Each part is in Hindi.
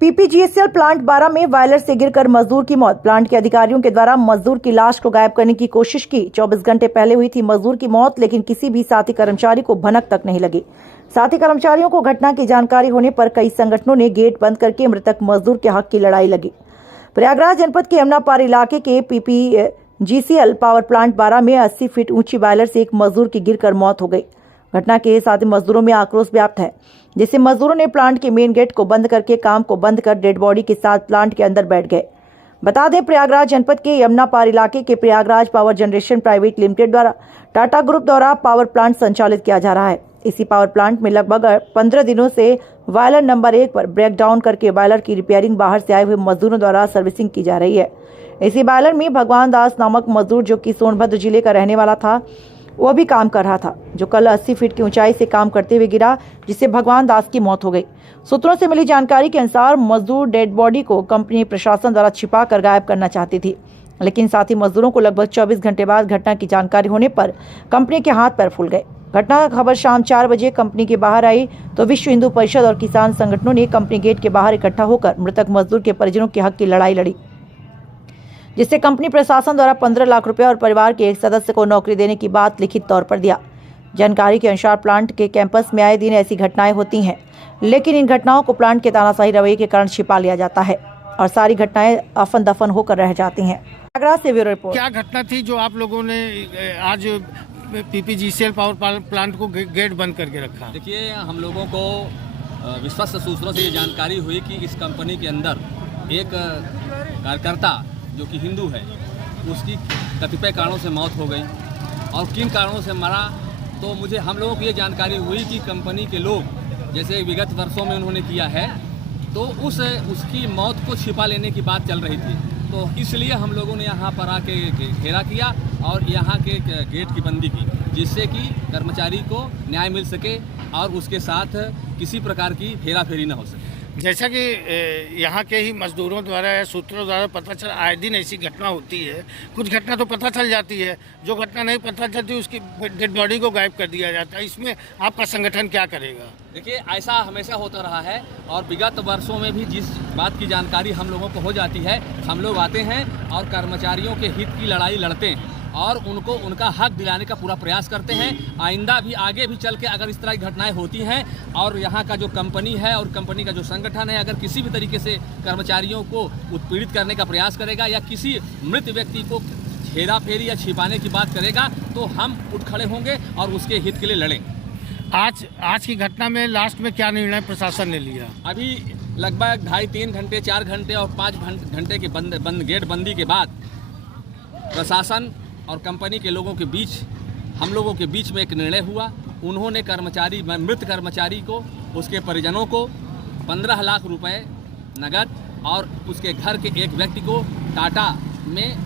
पीपीजीसीएल प्लांट 12 में वायलर से गिरकर मजदूर की मौत। प्लांट के अधिकारियों के द्वारा मजदूर की लाश को गायब करने की कोशिश की। 24 घंटे पहले हुई थी मजदूर की मौत, लेकिन किसी भी साथी कर्मचारी को भनक तक नहीं लगी। साथी कर्मचारियों को घटना की जानकारी होने पर कई संगठनों ने गेट बंद करके मृतक मजदूर के हक की लड़ाई लगी। प्रयागराज जनपद के यमुनापार इलाके के पीपीजीसीएल पावर प्लांट 12 में 80 फीट ऊंची वायलर से एक मजदूर की गिरकर मौत हो गई। घटना के साथ ही मजदूरों में आक्रोश व्याप्त है, जिससे मजदूरों ने प्लांट के मेन गेट को बंद करके काम को बंद कर डेड बॉडी के साथ प्लांट के अंदर बैठ गए। बता दें, प्रयागराज जनपद के यमुनापार इलाके के Prayagraj power generation private limited द्वारा टाटा ग्रुप द्वारा पावर प्लांट संचालित किया जा रहा है। इसी पावर प्लांट में लगभग 15 दिनों से वायलर नंबर 1 पर ब्रेक डाउन करके वायलर की रिपेयरिंग बाहर से आए हुए मजदूरों द्वारा सर्विसिंग की जा रही है। इसी वायलर में भगवान दास नामक मजदूर, जो कि सोनभद्र जिले का रहने वाला था, वह भी काम कर रहा था, जो कल 80 फीट की ऊंचाई से काम करते हुए गिरा, जिससे भगवान दास की मौत हो गई। सूत्रों से मिली जानकारी के अनुसार मजदूर डेड बॉडी को कंपनी प्रशासन द्वारा छिपा कर गायब करना चाहती थी, लेकिन साथ ही मजदूरों को लगभग 24 घंटे बाद घटना की जानकारी होने पर कंपनी के हाथ पैर फूल गए। घटना का खबर शाम 4 बजे कंपनी के बाहर आई तो विश्व हिंदू परिषद और किसान संगठनों ने कंपनी गेट के बाहर इकट्ठा होकर मृतक मजदूर के परिजनों के हक की लड़ाई लड़ी, जिससे कंपनी प्रशासन द्वारा 15 लाख रुपए और परिवार के एक सदस्य को नौकरी देने की बात लिखित तौर पर दिया। जानकारी के अनुसार प्लांट के कैंपस में आए दिन ऐसी घटनाएं होती हैं, लेकिन इन घटनाओं को प्लांट के तानाशाही रवैये के कारण छिपा लिया जाता है और सारी घटनाएं अफन दफन होकर रह जाती हैं। प्रयागराज से ब्यूरो रिपोर्ट। क्या घटना थी जो आप लोगों ने आज पीपीजीसीएल पावर प्लांट को गेट बंद करके रखा? देखिए, हम लोगों को विश्वस्त सूत्रों से ये जानकारी हुई कि इस कंपनी के अंदर एक कार्यकर्ता जो कि हिंदू है, उसकी कतिपय कारणों से मौत हो गई। और किन कारणों से मरा, तो हम लोगों को ये जानकारी हुई कि कंपनी के लोग जैसे विगत वर्षों में उन्होंने किया है, तो उसकी मौत को छिपा लेने की बात चल रही थी। तो इसलिए हम लोगों ने यहाँ पर आके घेरा किया और यहाँ के गेट की बंदी की, जिससे कि कर्मचारी को न्याय मिल सके और उसके साथ किसी प्रकार की हेराफेरी न हो सके। जैसा कि यहाँ के ही मजदूरों द्वारा या सूत्रों द्वारा पता चल, आए दिन ऐसी घटना होती है। कुछ घटना तो पता चल जाती है, जो घटना नहीं पता चलती उसकी डेड बॉडी को गायब कर दिया जाता है। इसमें आपका संगठन क्या करेगा? देखिए, ऐसा हमेशा होता रहा है और विगत वर्षों में भी जिस बात की जानकारी हम लोगों को हो जाती है, हम लोग आते हैं और कर्मचारियों के हित की लड़ाई लड़ते हैं और उनको उनका हक दिलाने का पूरा प्रयास करते हैं। आइंदा भी, आगे भी चल के अगर इस तरह की घटनाएं होती हैं और यहाँ का जो कंपनी है और कंपनी का जो संगठन है अगर किसी भी तरीके से कर्मचारियों को उत्पीड़ित करने का प्रयास करेगा या किसी मृत व्यक्ति को हेराफेरी या छिपाने की बात करेगा, तो हम उठ खड़े होंगे और उसके हित के लिए लड़ेंगे। आज की घटना में लास्ट में क्या निर्णय प्रशासन ने लिया? अभी लगभग 2.5-3 घंटे, 4 घंटे और 5 घंटे के गेट बंदी के बाद प्रशासन और कंपनी के लोगों के बीच, हम लोगों के बीच में एक निर्णय हुआ। उन्होंने मृत कर्मचारी को, उसके परिजनों को 15 लाख रुपए नगद और उसके घर के एक व्यक्ति को टाटा में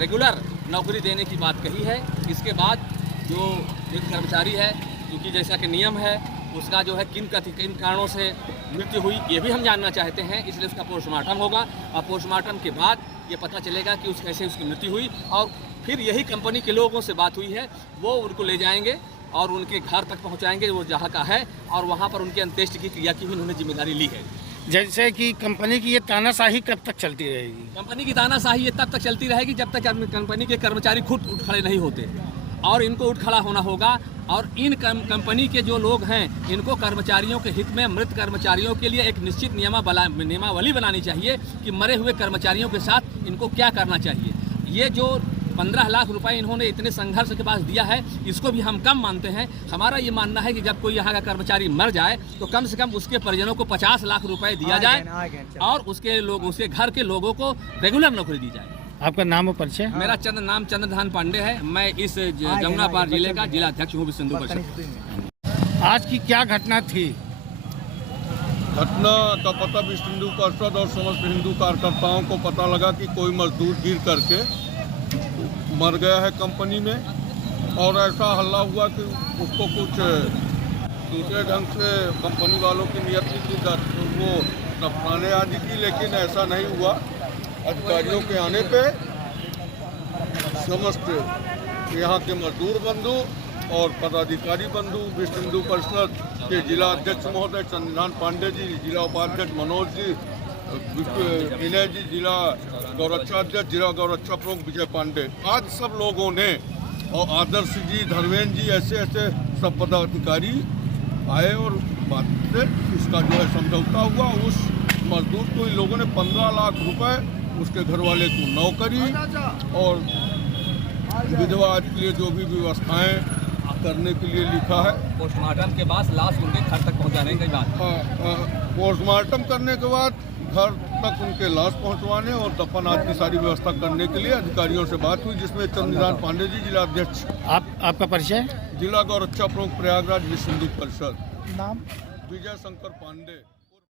रेगुलर नौकरी देने की बात कही है। इसके बाद जो एक कर्मचारी है, क्योंकि जैसा कि नियम है, उसका जो है किन कारणों से मृत्यु हुई ये भी हम जानना चाहते हैं, इसलिए उसका पोस्टमार्टम होगा और पोस्टमार्टम के बाद ये पता चलेगा कि कैसे उसकी मृत्यु हुई। और फिर यही कंपनी के लोगों से बात हुई है, वो उनको ले जाएंगे और उनके घर तक पहुंचाएंगे, वो जहां का है, और वहां पर उनके अंत्येष्टि की क्रिया की भी उन्होंने जिम्मेदारी ली है। जैसे कि कंपनी की ये तानाशाही कब तक चलती रहेगी? कंपनी की तानाशाही ये तब तक चलती रहेगी जब तक कंपनी के कर्मचारी खुद उठ खड़े नहीं होते, और इनको उठ खड़ा होना होगा। और इन कंपनी के जो लोग हैं, इनको कर्मचारियों के हित में, मृत कर्मचारियों के लिए एक निश्चित नियमावली बनानी चाहिए कि मरे हुए कर्मचारियों के साथ इनको क्या करना चाहिए। ये जो 15 लाख रुपए इन्होंने इतने संघर्ष के बाद दिया है, इसको भी हम कम मानते हैं। हमारा ये मानना है कि जब कोई यहाँ का कर्मचारी मर जाए तो कम से कम उसके परिजनों को 50 लाख रुपए दिया जाए और उसके घर के लोगों को रेगुलर नौकरी दी जाए। आपका नाम और परिचय? मेरा नाम चंद्रधान पांडे है। मैं इस जमुनापार जिले का जिला अध्यक्ष हूँ विश्व हिंदू परिषद। आज की क्या घटना थी? घटना का पता विश्व हिंदू परिषद और समस्त हिंदू कार्यकर्ताओं को पता लगा कि कोई मजदूर गिर करके मर गया है कंपनी में, और ऐसा हल्ला हुआ कि उसको कुछ दूसरे ढंग से कंपनी वालों की नियत थी वो दफनाने आदि की, लेकिन ऐसा नहीं हुआ। अधिकारियों के आने पे समस्त यहाँ के मजदूर बंधु और पदाधिकारी बंधु, विश्व हिंदू परिषद के जिला अध्यक्ष महोदय चंद्रधान पांडे जी, जिला उपाध्यक्ष मनोज जी विनय जी, जिला गौरक्षा अध्यक्ष, जिला गौरक्षा प्रमुख विजय पांडे, आज सब लोगों ने, और आदर्श जी, धर्मेंद्र जी, ऐसे ऐसे सब पदाधिकारी आए और बात से इसका जो है समझौता हुआ। उस मजदूर को इन लोगों ने 15 लाख रुपए, उसके घर वाले को नौकरी और विधवा के लिए जो भी व्यवस्थाएं करने के लिए लिखा है। पोस्टमार्टम के बाद लाश उनके घर तक पहुंचाने की बात। पोस्टमार्टम करने के बाद घर तक उनके लाश पहुंचवाने और दफन आदि की सारी व्यवस्था करने के लिए अधिकारियों से बात हुई, जिसमें चंद्रनाथ पांडे जी, जिला अध्यक्ष। आपका परिचय? जिला गौरक्षा प्रमुख प्रयागराज विश्व हिंदू परिषद। नाम? विजय शंकर पांडे।